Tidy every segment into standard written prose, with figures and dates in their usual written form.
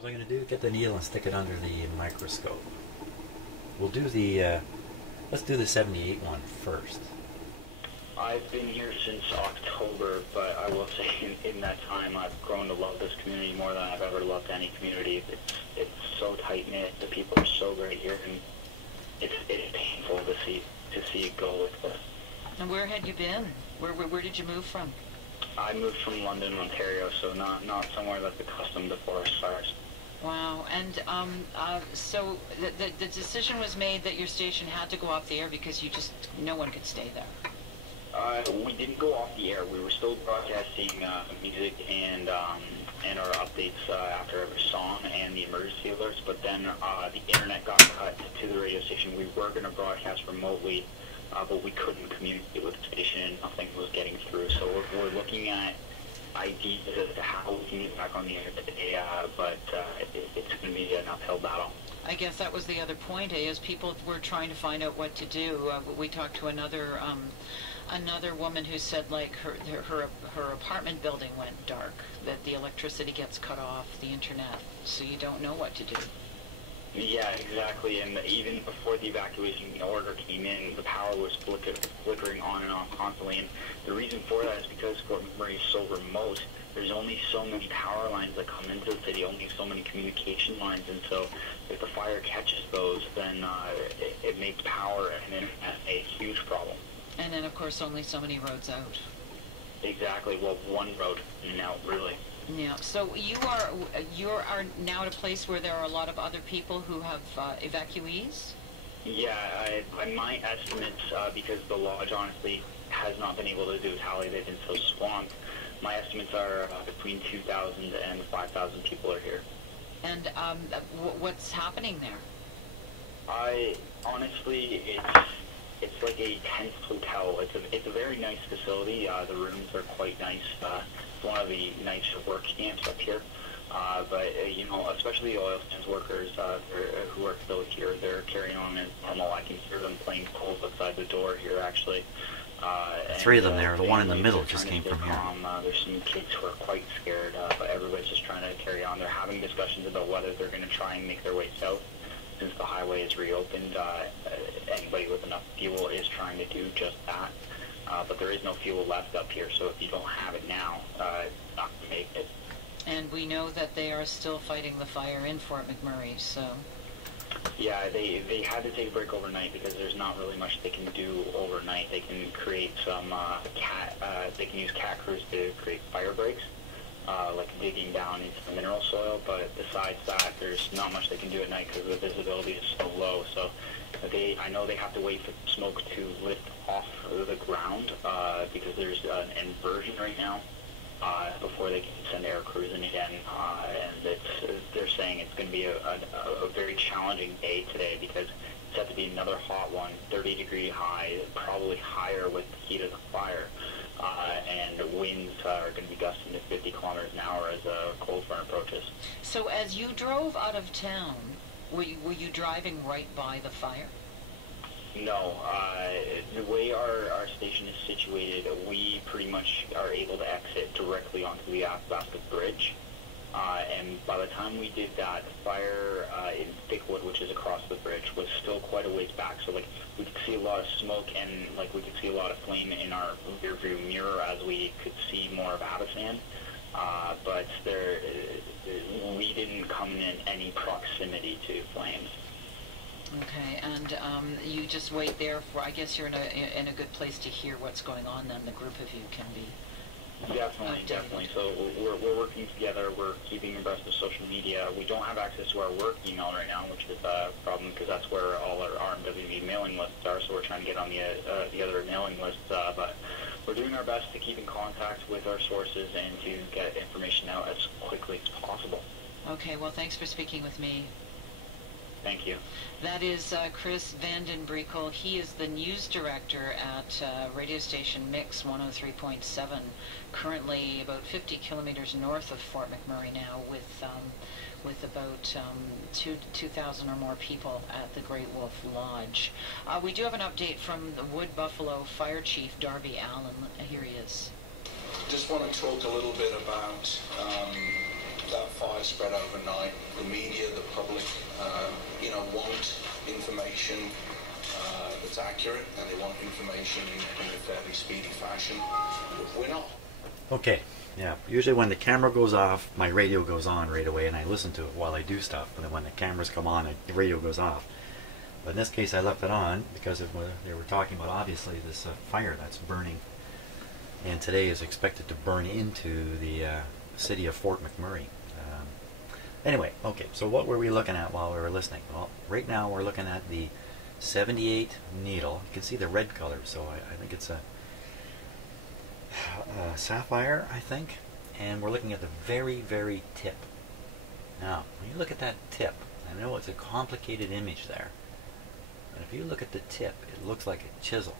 What I'm going to do, get the needle and stick it under the microscope. We'll do the, let's do the 78 one first. I've been here since October, but I will say in that time I've grown to love this community more than I've ever loved any community. It's so tight-knit, the people are so great here, and it's painful to see it go with this. And where had you been? Where did you move from? I moved from London, Ontario, so not somewhere that's accustomed to forest fires. Wow, and so the decision was made that your station had to go off the air because no one could stay there. We didn't go off the air. We were still broadcasting music and our updates after every song and the emergency alerts, but then the internet got cut to the radio station. We were going to broadcast remotely, but we couldn't communicate with the station and nothing was getting through. So we're looking at ideas as to how we can get back on the air today, but it's going to be an uphill battle. I guess that was the other point, as people were trying to find out what to do. We talked to another woman who said, like, her apartment building went dark, that the electricity gets cut off, the internet, so you don't know what to do. Yeah, exactly, and even before the evacuation order came in, the power was flickering on and off constantly, and the reason for that is because Fort McMurray is so remote. There's only so many power lines that come into the city, only so many communication lines, and so if the fire catches those, then it makes power and internet a huge problem. And then, of course, only so many roads out. Exactly, well, one road now, really. Yeah, so you are now at a place where there are a lot of other people who have evacuees? Yeah, by my estimates, because the lodge honestly has not been able to do a tally, they've been so swamped, my estimates are between 2,000 and 5,000 people are here. And what's happening there? Honestly, it's like a tent hotel. It's a very nice facility. The rooms are quite nice. It's one of the nice work camps up here. But you know, especially the oil sands workers who are still here, they're carrying on as normal. I can hear them playing pool outside the door here, actually. Three of them there. The one in the middle just came from here. There's some kids who are quite scared, but everybody's just trying to carry on. They're having discussions about whether they're going to try and make their way south. Since the highway is reopened, anybody with enough fuel is trying to do just that. But there is no fuel left up here, so if you don't have it now, it's not going to make it. And we know that they are still fighting the fire in Fort McMurray, so... Yeah, they had to take a break overnight because there's not really much they can do overnight. They can create some they can use cat crews to create fire breaks, like digging down into the mineral soil, but besides that, there's not much they can do at night because the visibility is so low. So I know they have to wait for smoke to lift off the ground because there's an inversion right now before they can send air crews in again. And they're saying it's going to be a very challenging day today because it's set to be another hot one, 30-degree high, probably higher with the heat of the fire. And winds are going to be gusting to 50 kilometers an hour as a cold front approaches. So as you drove out of town, were you driving right by the fire? No. The way our station is situated, we pretty much are able to exit directly onto the Athabasca Bridge. And by the time we did that, the fire in Thickwood, which is across the bridge, was still quite a ways back. So, like, we could see a lot of smoke and, like, we could see a lot of flame in our rear view mirror as we could see more of Abasand. But we didn't come in any proximity to flames. Okay, and you just wait there for, I guess you're in a good place to hear what's going on then, the group of you can be Definitely. So we're working together. We're keeping abreast of social media. We don't have access to our work email right now, which is a problem because that's where all our RMWB mailing lists are. So we're trying to get on the other mailing lists. But we're doing our best to keep in contact with our sources and to get information out as quickly as possible. Okay. Well, thanks for speaking with me. Thank you. That is Chris Vanden Brekel. He is the news director at radio station Mix 103.7, currently about 50 kilometers north of Fort McMurray now, with about 2,000 or more people at the Great Wolf Lodge. We do have an update from the Wood Buffalo Fire Chief Darby Allen. Here he is. Just want to talk a little bit about that fire spread overnight. The media, the public, want information that's accurate, and they want information in a fairly speedy fashion. We're not. Okay, yeah. Usually when the camera goes off, my radio goes on right away, and I listen to it while I do stuff. And then when the cameras come on, the radio goes off. But in this case, I left it on because they were talking about, obviously, this fire that's burning. And today is expected to burn into the city of Fort McMurray. Anyway, okay, so what were we looking at while we were listening? Well, right now we're looking at the 78 needle. You can see the red color, so I think it's a sapphire, I think. And we're looking at the very, very tip. Now, when you look at that tip, I know it's a complicated image there, but if you look at the tip, it looks like a chisel.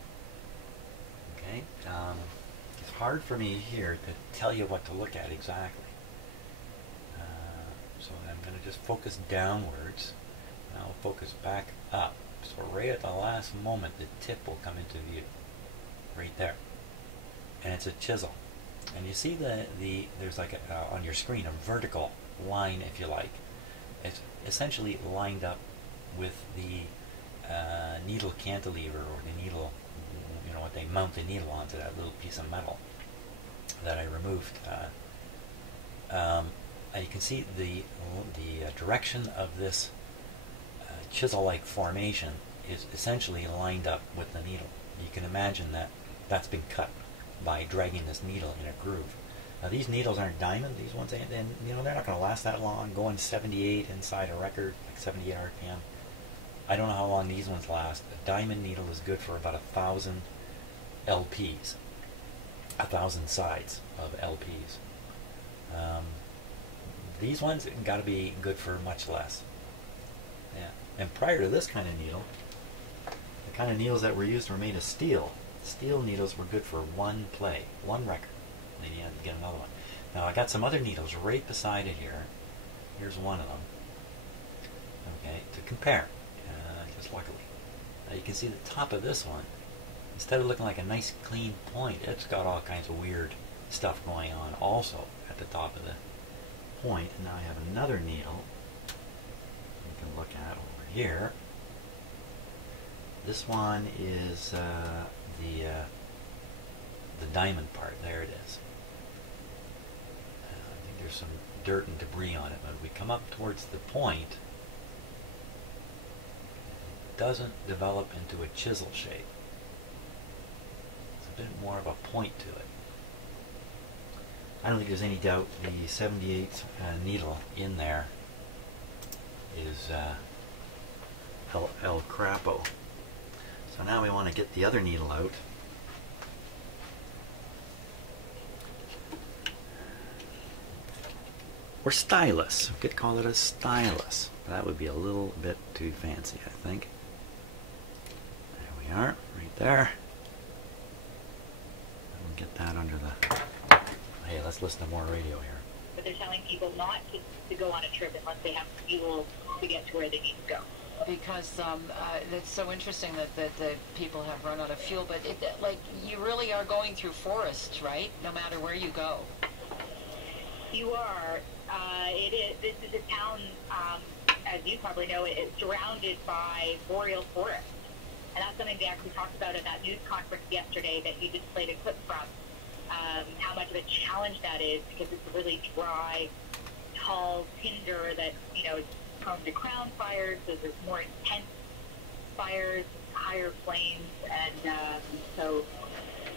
Okay? It's hard for me here to tell you what to look at exactly. So I'm going to just focus downwards, and I'll focus back up. So right at the last moment, the tip will come into view. Right there. And it's a chisel. And you see there's like on your screen a vertical line, if you like. It's essentially lined up with the needle cantilever, or the needle, what they mount the needle onto, that little piece of metal that I removed. You can see the direction of this chisel-like formation is essentially lined up with the needle. You can imagine that that's been cut by dragging this needle in a groove. Now these needles aren't diamond. These ones ain't, and they're not going to last that long. Going 78 inside a record, like 78 RPM. I don't know how long these ones last. A diamond needle is good for about 1,000 LPs, 1,000 sides of LPs. These ones got to be good for much less. Yeah. And prior to this kind of needle, the kind of needles that were used were made of steel. Steel needles were good for one play, one record. Then you had to get another one. Now I got some other needles right beside it here. Here's one of them. Okay, to compare, just luckily. Now you can see the top of this one. Instead of looking like a nice clean point, it's got all kinds of weird stuff going on also at the top of the point. And now I have another needle you can look at over here. This one is the diamond part. There it is. I think there's some dirt and debris on it, but we come up towards the point, it doesn't develop into a chisel shape. It's a bit more of a point to it. I don't think there's any doubt the 78 needle in there is El Crapo. So now we want to get the other needle out. Or stylus. We could call it a stylus. That would be a little bit too fancy, I think. There we are, right there. We'll get that under the... Hey, let's listen to more radio here. But they're telling people not to go on a trip unless they have fuel to get to where they need to go. Because it's so interesting that the people have run out of fuel, but like you really are going through forests, right? No matter where you go. You are. This is a town, as you probably know, it's surrounded by boreal forest. And that's something they actually talked about at that news conference yesterday that you just played a clip from. How much of a challenge that is, because it's a really dry, tall tinder that, is prone to crown fires, so there's more intense fires, higher flames, and so,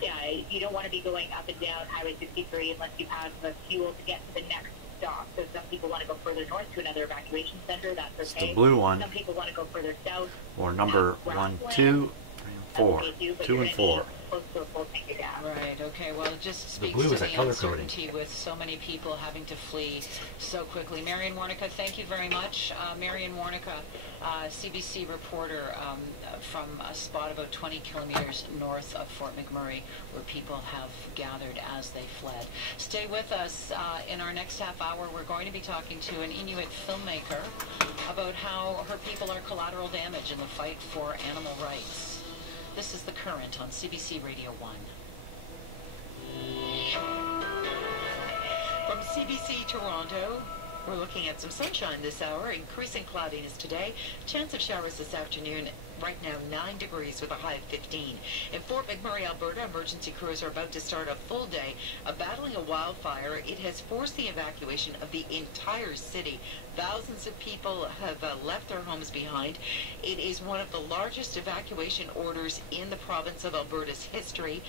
yeah, you don't want to be going up and down Highway 63 unless you have the fuel to get to the next stop. So some people want to go further north to another evacuation center, that's okay. It's the blue one. Some people want to go further south. Or number 1, 2, 3, and 4. Okay, 2 and 4. Close to a full tank of gas. Right, okay, well it just speaks blue to is a the color uncertainty coding. with so many people having to flee so quickly. Marion Warnica, thank you very much. Marion Warnica, CBC reporter from a spot about 20 kilometers north of Fort McMurray where people have gathered as they fled. Stay with us. In our next half hour, we're going to be talking to an Inuit filmmaker about how her people are collateral damage in the fight for animal rights. This is The Current on CBC Radio 1. From CBC Toronto, We're looking at some sunshine this hour, increasing cloudiness today. Chance of showers this afternoon. Right now 9 degrees with a high of 15. In Fort McMurray, Alberta, emergency crews are about to start a full day of battling a wildfire. It has forced the evacuation of the entire city. Thousands of people have left their homes behind. It is one of the largest evacuation orders in the province of Alberta's history.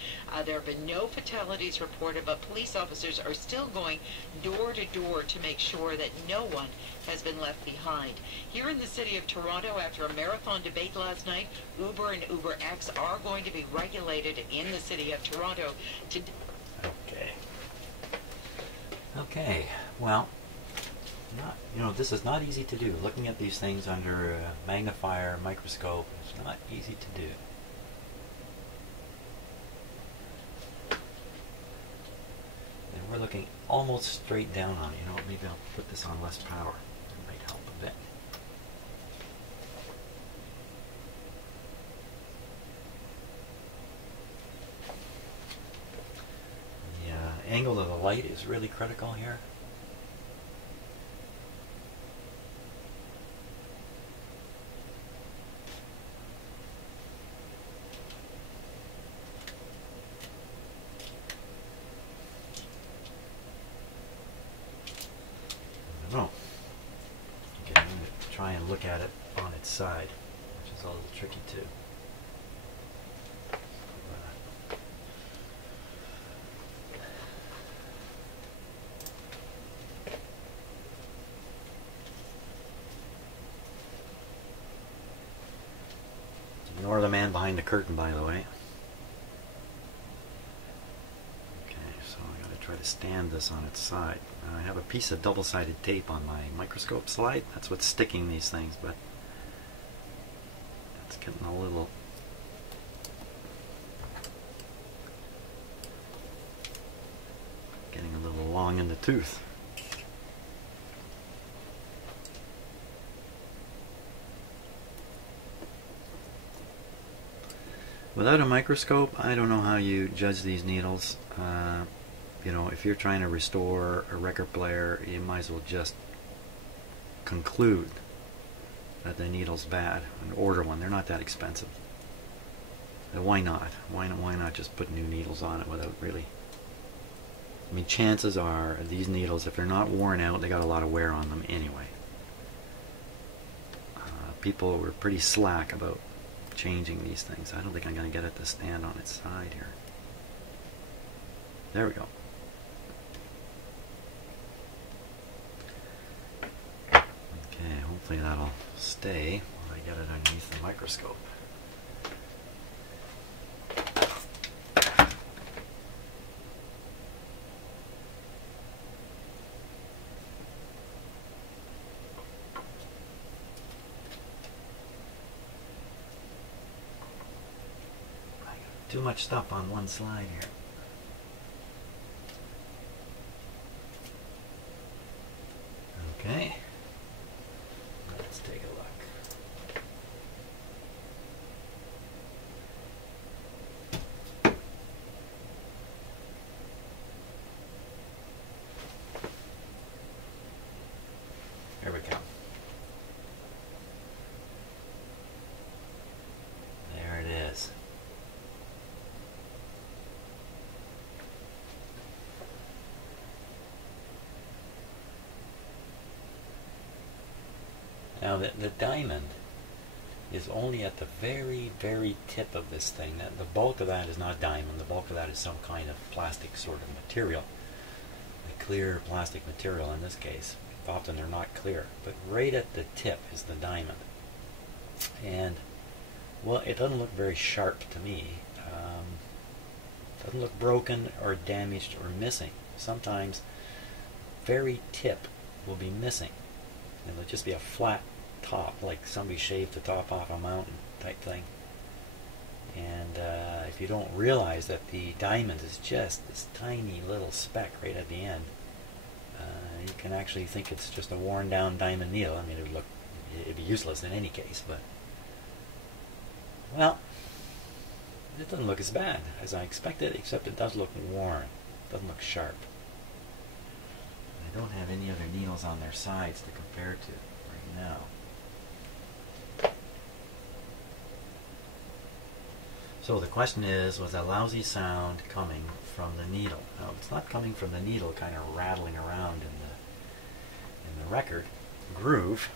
There have been no fatalities reported, but police officers are still going door to door to make sure that no one has been left behind. Here in the city of Toronto, after a marathon debate last night, Uber and UberX are going to be regulated in the city of Toronto. Okay. Well, this is not easy to do. Looking at these things under a magnifier, microscope, it's not easy to do. And we're looking almost straight down on it. Maybe I'll put this on less power. It might help a bit. The angle of the light is really critical here. Okay, I'm going to try and look at it on its side, which is a little tricky too. Ignore the man behind the curtain, by the way. So I'm going to try to stand this on its side. I have a piece of double-sided tape on my microscope slide. That's what's sticking these things, but it's getting a little long in the tooth. Without a microscope, I don't know how you judge these needles. If you're trying to restore a record player, you might as well just conclude that the needle's bad and order one. They're not that expensive. Why not? Why not just put new needles on it without really... chances are these needles, if they're not worn out, they got a lot of wear on them anyway. People were pretty slack about changing these things. I don't think I'm going to get it to stand on its side here. There we go. Okay, hopefully that'll stay while I get it underneath the microscope. Too much stuff on one slide here. Okay, let's take a look. Here we go. There it is. Now the diamond is only at the very, very tip of this thing. The bulk of that is not diamond. The bulk of that is some kind of plastic sort of material. A clear plastic material in this case. Often they're not clear. But right at the tip is the diamond. And, well, it doesn't look very sharp to me. It doesn't look broken or damaged or missing. Sometimes very tip will be missing. It'll just be a flat top, like somebody shaved the top off a mountain type thing. And if you don't realize that the diamond is just this tiny little speck right at the end, you can actually think it's just a worn down diamond needle. I mean, it'd be useless in any case, but well, it doesn't look as bad as I expected, except it does look worn. It doesn't look sharp. don't have any other needles on their sides to compare to right now. So the question is, was a lousy sound coming from the needle? Now, if it's not coming from the needle kind of rattling around in the record groove,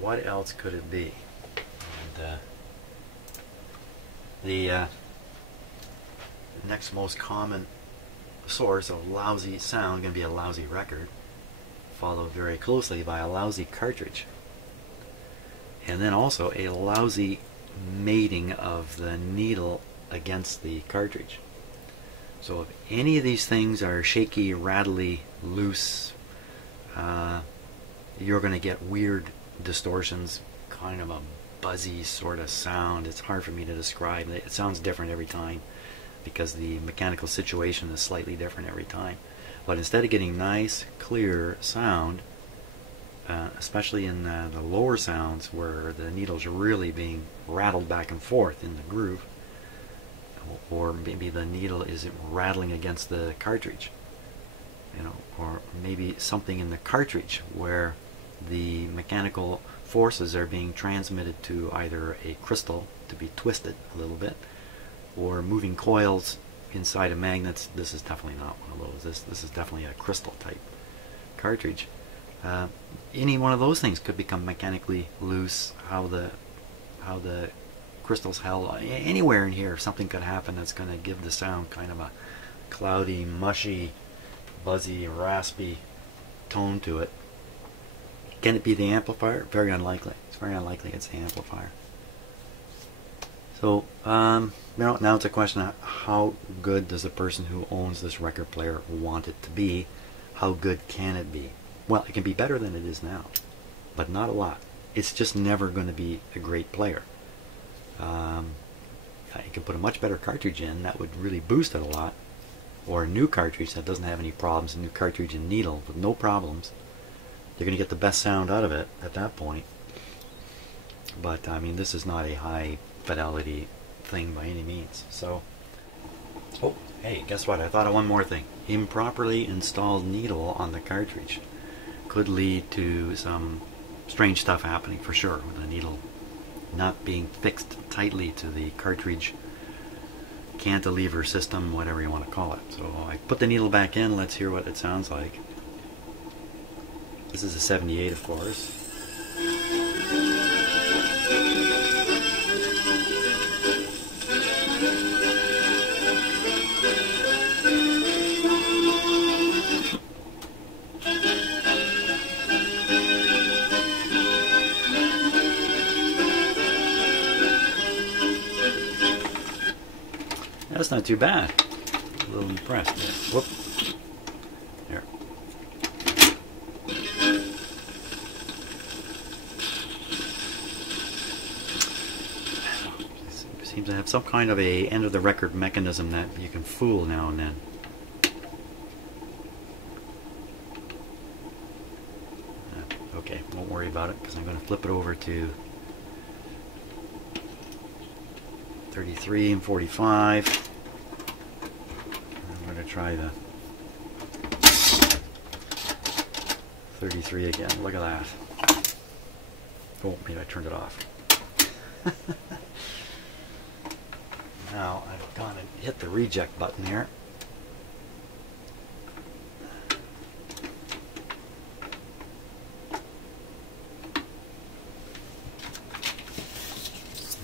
what else could it be? And the next most common source of lousy sound going to be a lousy record, followed very closely by a lousy cartridge, and then also a lousy mating of the needle against the cartridge. So if any of these things are shaky, rattly, loose, you're going to get weird distortions, kind of a buzzy sort of sound. It's hard for me to describe. It sounds different every time because the mechanical situation is slightly different every time. But instead of getting nice, clear sound, especially in the lower sounds where the needle's really being rattled back and forth in the groove, or maybe the needle isn't rattling against the cartridge, you know, or maybe something in the cartridge where the mechanical forces are being transmitted to either a crystal to be twisted a little bit, or moving coils inside of magnets. This is definitely not one of those. This is definitely a crystal type cartridge. Any one of those things could become mechanically loose. How the crystal's held anywhere in here, something could happen that's going to give the sound kind of a cloudy, mushy, buzzy, raspy tone to it. Can it be the amplifier? Very unlikely. It's very unlikely it's the amplifier. So now it's a question of how good does the person who owns this record player want it to be? How good can it be? Well, it can be better than it is now, but not a lot. It's just never going to be a great player. You can put a much better cartridge in that would really boost it a lot, or a new cartridge that doesn't have any problems, a new cartridge and needle with no problems. You're going to get the best sound out of it at that point. But I mean, this is not a high fidelity thing by any means. So, oh, hey, guess what? I thought of one more thing. Improperly installed needle on the cartridge could lead to some strange stuff happening for sure, with the needle not being fixed tightly to the cartridge cantilever system, whatever you want to call it. So I put the needle back in. Let's hear what it sounds like. This is a 78, of course. That's not too bad. A little impressed. Yeah. Whoop. There. Seems to have some kind of a end of the record mechanism that you can fool now and then. Okay, won't worry about it because I'm going to flip it over to 33 and 45. I'm going to try the 33 again. Look at that. Oh, maybe I turned it off. Now I've gone and hit the reject button here.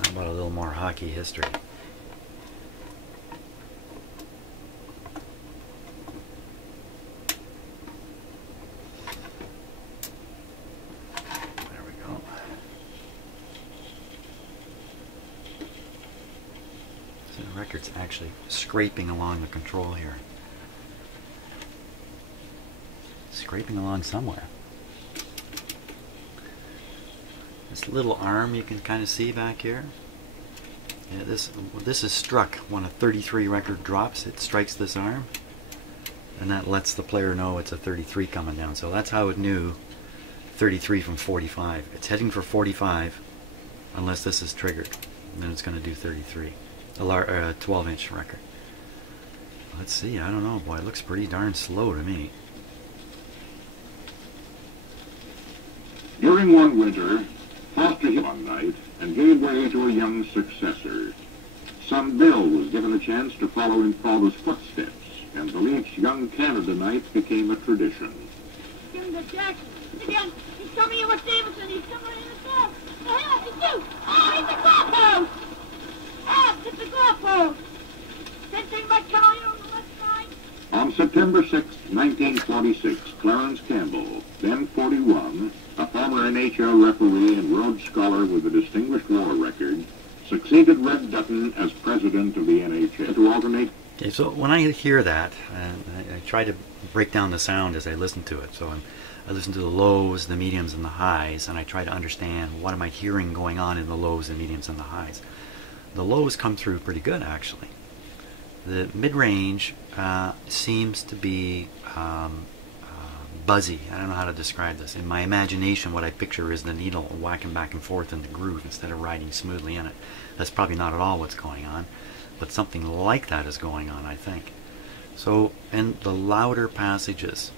How about a little more hockey history? There we go. So the record's actually scraping along the control here. Scraping along somewhere. This little arm you can kind of see back here. Yeah, this is struck when a 33 record drops. It strikes this arm, and that lets the player know it's a 33 coming down. So that's how it knew 33 from 45. It's heading for 45 unless this is triggered. Then it's going to do 33. A 12-inch record. Let's see. I don't know. Boy, it looks pretty darn slow to me. During one winter, Foster hit one night and gave way to a young successor. Son Bill was given a chance to follow in Father's footsteps, and the Leafs' Young Canada night became a tradition. Give him the jacket. Again, he's coming in with Davidson. He's coming in the glove. Yeah, he's two. Oh, he's the glove post. Ah, it's the glove post. Same thing by Kelly on the left side. On September 6, 1946, Clarence Campbell, then 41, a former NHL referee and Rhodes Scholar with a distinguished war record, succeeded Red Dutton as president of the NHL to alternate. Okay, so when I hear that, I try to break down the sound as I listen to it. So I listen to the lows, the mediums, and the highs, and I try to understand what am I hearing going on in the lows, the mediums, and the highs. The lows come through pretty good, actually. The mid-range seems to be buzzy. I don't know how to describe this. In my imagination, what I picture is the needle whacking back and forth in the groove instead of riding smoothly in it. That's probably not at all what's going on, but something like that is going on, I think. So, and the louder passages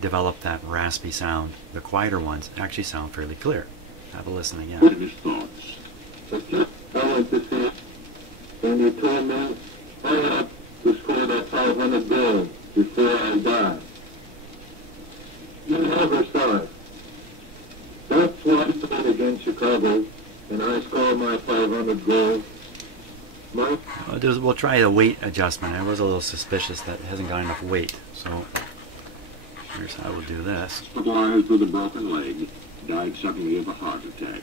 develop that raspy sound. The quieter ones actually sound fairly clear. Have a listen again. His thoughts. I went to see it, and you told me I had to score that 500 goal before I die. You never saw it. That's why I played against Chicago, and I scored my 500 goal. We'll try the weight adjustment. I was a little suspicious that it hasn't got enough weight, so here's how we'll do this. Hospitalized with a broken leg, died suddenly of a heart attack.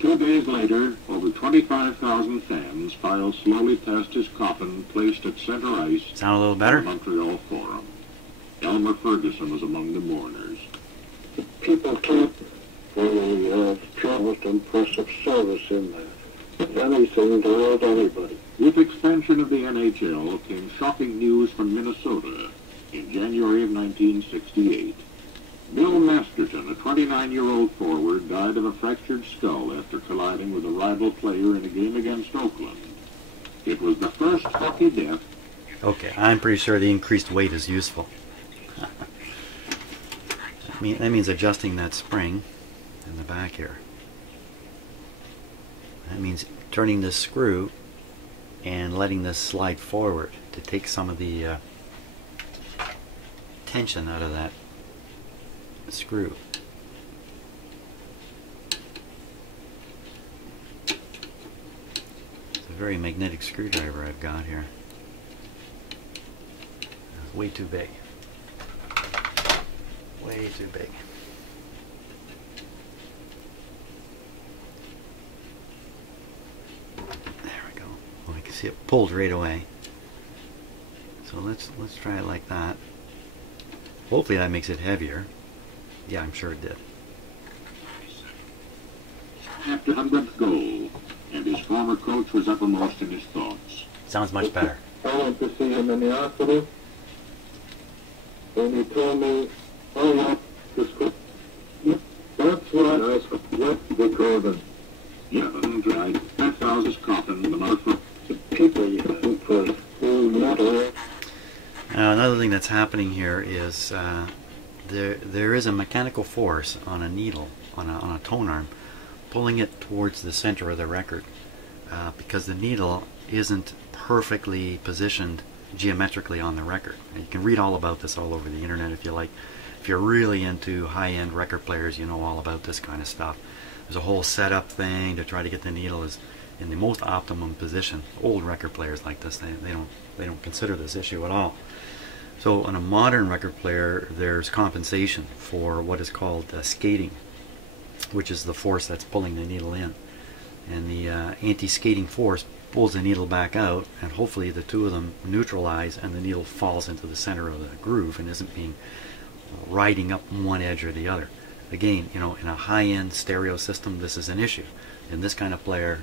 2 days later, over 25,000 fans filed slowly past his coffin placed at center ice. Sound a little better? At the Montreal Forum. Elmer Ferguson was among the mourners. People can't really show most impressive service in that. Anything toward anybody. With expansion of the NHL came shocking news from Minnesota in January of 1968. Bill Masterton, a 29-year-old forward, died of a fractured skull after colliding with a rival player in a game against Oakland. It was the first hockey death. Okay, I'm pretty sure the increased weight is useful. That means adjusting that spring in the back here. That means turning this screw and letting this slide forward to take some of the tension out of that screw. It's a very magnetic screwdriver I've got here. It's way too big. Way too big. There we go. Well, I can see it pulled right away. So let's try it like that. Hopefully that makes it heavier. Yeah, I'm sure it did. After 100th goal, and his former coach was uppermost in his thoughts. Sounds much better. I went to see him in the hospital, and he told me, oh, yeah, that's what I went to Corbin. Yevon died 5,000 coffin, the motherfucker. The people you put who not aware. Another thing that's happening here is there is a mechanical force on a needle, on a tone arm, pulling it towards the center of the record because the needle isn't perfectly positioned geometrically on the record. And you can read all about this all over the internet if you like. If you're really into high-end record players, you know all about this kind of stuff. There's a whole setup thing to try to get the needle in the most optimum position. Old record players like this, they don't consider this issue at all. So on a modern record player, there's compensation for what is called skating, which is the force that's pulling the needle in. And the anti-skating force pulls the needle back out, and hopefully the two of them neutralize and the needle falls into the center of the groove and isn't being riding up one edge or the other. Again, you know, in a high-end stereo system, this is an issue. In this kind of player,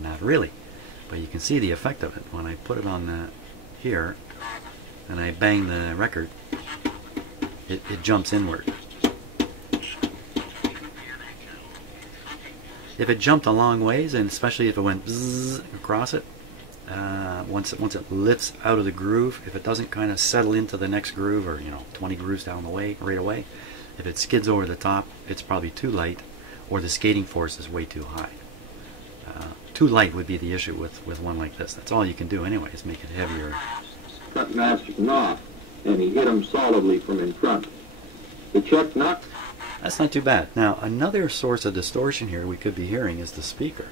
not really. But you can see the effect of it. When I put it on here, and I bang the record, it jumps inward. If it jumped a long ways, and especially if it went bzzz across it, once it lifts out of the groove, if it doesn't kind of settle into the next groove, or 20 grooves down the way right away, If it skids over the top, it's probably too light, or the skating force is way too high. Too light would be the issue with one like this. That's all you can do anyway, is make it heavier. Cut Masterson off, and he hit him solidly from in front. The check knock. That's not too bad. Now, another source of distortion here we could be hearing is the speaker.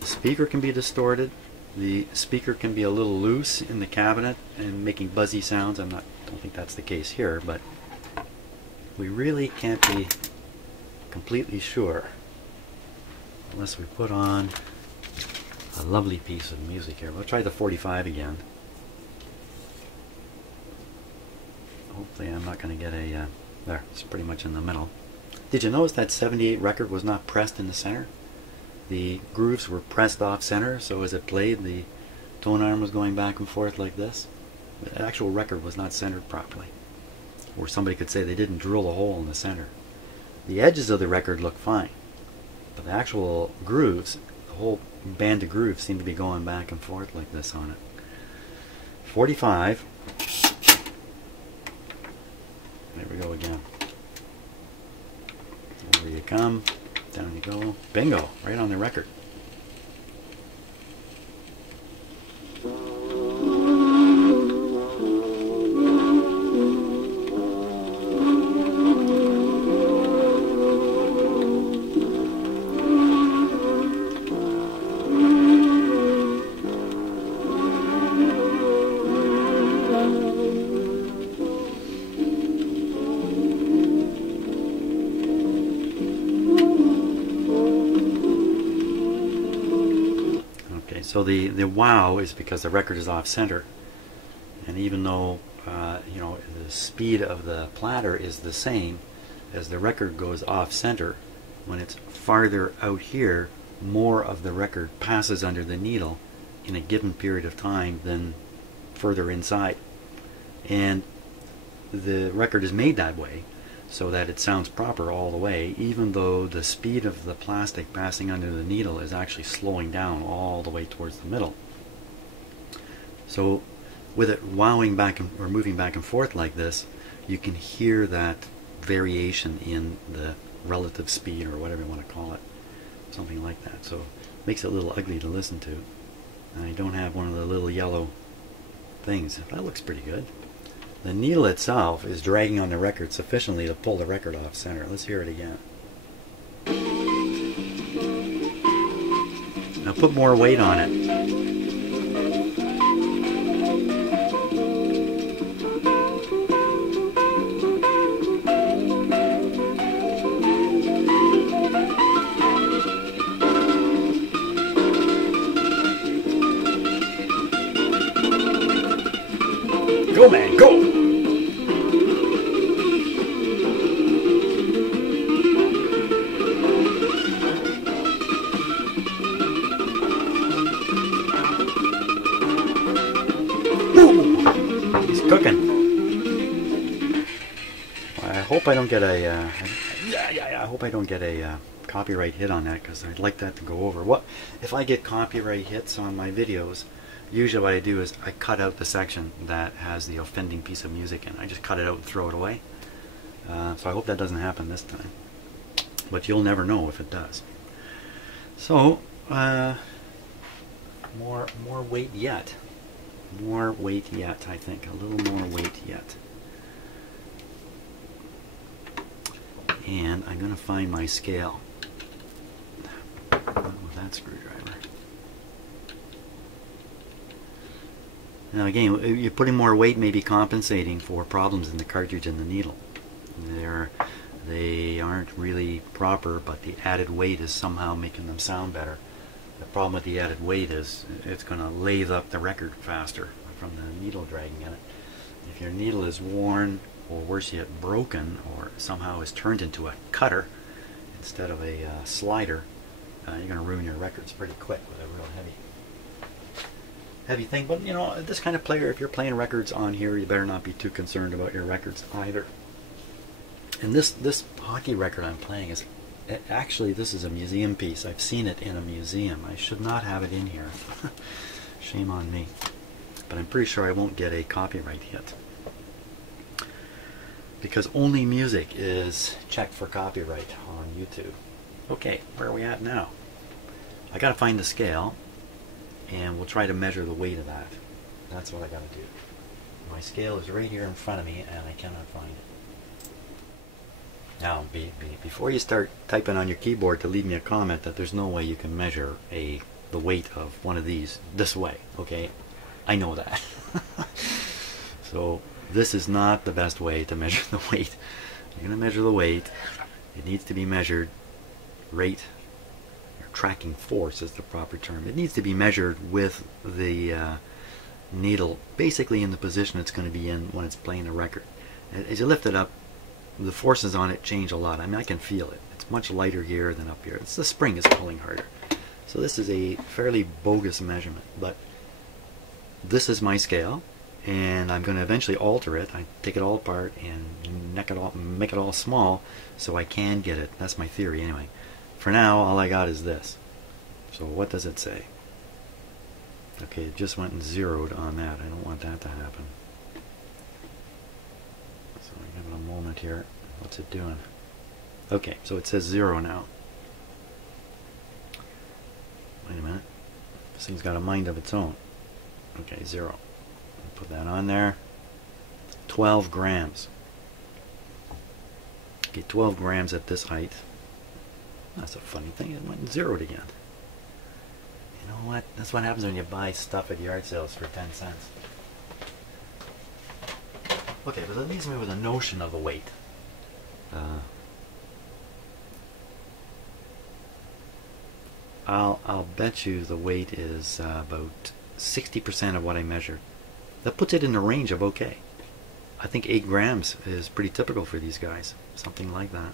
The speaker can be distorted. The speaker can be a little loose in the cabinet and making buzzy sounds. Don't think that's the case here, but we really can't be completely sure unless we put on a lovely piece of music here. We'll try the 45 again. Hopefully I'm not going to get a... there, it's pretty much in the middle. Did you notice that 78 record was not pressed in the center? The grooves were pressed off center, so as it played, the tone arm was going back and forth like this. The actual record was not centered properly. Or somebody could say they didn't drill a hole in the center. The edges of the record look fine, but the actual grooves, the whole band of grooves, seem to be going back and forth like this on it. 45. There we go again. Over you come, down you go. Bingo, right on the record. So the wow is because the record is off center, and even though you know, the speed of the platter is the same, as the record goes off center, when it's farther out here, more of the record passes under the needle in a given period of time than further inside, and the record is made that way so that it sounds proper all the way, even though the speed of the plastic passing under the needle is actually slowing down all the way towards the middle. So with it wowing back or moving back and forth like this, you can hear that variation in the relative speed, or whatever you want to call it, something like that. So it makes it a little ugly to listen to. And I don't have one of the little yellow things. That looks pretty good. The needle itself is dragging on the record sufficiently to pull the record off center. Let's hear it again. Now put more weight on it. Go, man, go! He's cooking. I hope I don't get a I hope I don't get a copyright hit on that, because I'd like that to go over. What if I get copyright hits on my videos? Usually what I do is I cut out the section that has the offending piece of music in. I just cut it out and throw it away. So I hope that doesn't happen this time. But you'll never know if it does. So more weight yet. More weight yet, I think. A little more weight yet. And I'm going to find my scale. Not with that screwdriver. Now again, you're putting more weight may be compensating for problems in the cartridge and the needle. They aren't really proper, but the added weight is somehow making them sound better. The problem with the added weight is it's going to lathe up the record faster from the needle dragging in it. If your needle is worn, or worse yet broken, or somehow is turned into a cutter instead of a slider, you're going to ruin your records pretty quick with a real heavy thing. But you know, this kind of player, if you're playing records on here, you better not be too concerned about your records either. And this hockey record I'm playing is actually, this is a museum piece. I've seen it in a museum. I should not have it in here. Shame on me. But I'm pretty sure I won't get a copyright hit. because only music is checked for copyright on YouTube. Okay, where are we at now? I gotta find the scale, and we'll try to measure the weight of that. That's what I gotta do. My scale is right here in front of me, and I cannot find it. Now, before you start typing on your keyboard to leave me a comment that there's no way you can measure the weight of one of these this way, okay? I know that. So this is not the best way to measure the weight. You're going to measure the weight. It needs to be measured rate, or tracking force is the proper term. It needs to be measured with the needle basically in the position it's going to be in when it's playing a record. As you lift it up, the forces on it change a lot. I mean, I can feel it. It's much lighter here than up here. It's the spring is pulling harder. So this is a fairly bogus measurement, but this is my scale, and I'm going to eventually alter it. I take it all apart and make it all small so I can get it. That's my theory anyway. For now, all I got is this. So what does it say? Okay, it just went and zeroed on that. I don't want that to happen. So I give it a moment here. What's it doing? Okay, so it says 0 now. Wait a minute. This thing's got a mind of its own. Okay, 0. Put that on there. 12 grams. Okay, 12 grams at this height. That's a funny thing. It went and zeroed again. You know what? That's what happens when you buy stuff at yard sales for 10 cents. Okay, but that leaves me with a notion of the weight. I'll bet you the weight is about 60% of what I measured. That puts it in the range of okay. I think 8 grams is pretty typical for these guys. Something like that.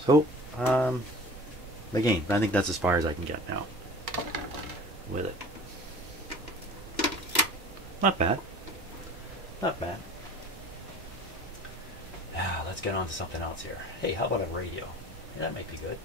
So, again, I think that's as far as I can get now with it. Not bad. Not bad. Now, let's get on to something else here. Hey, how about a radio? Yeah, that might be good.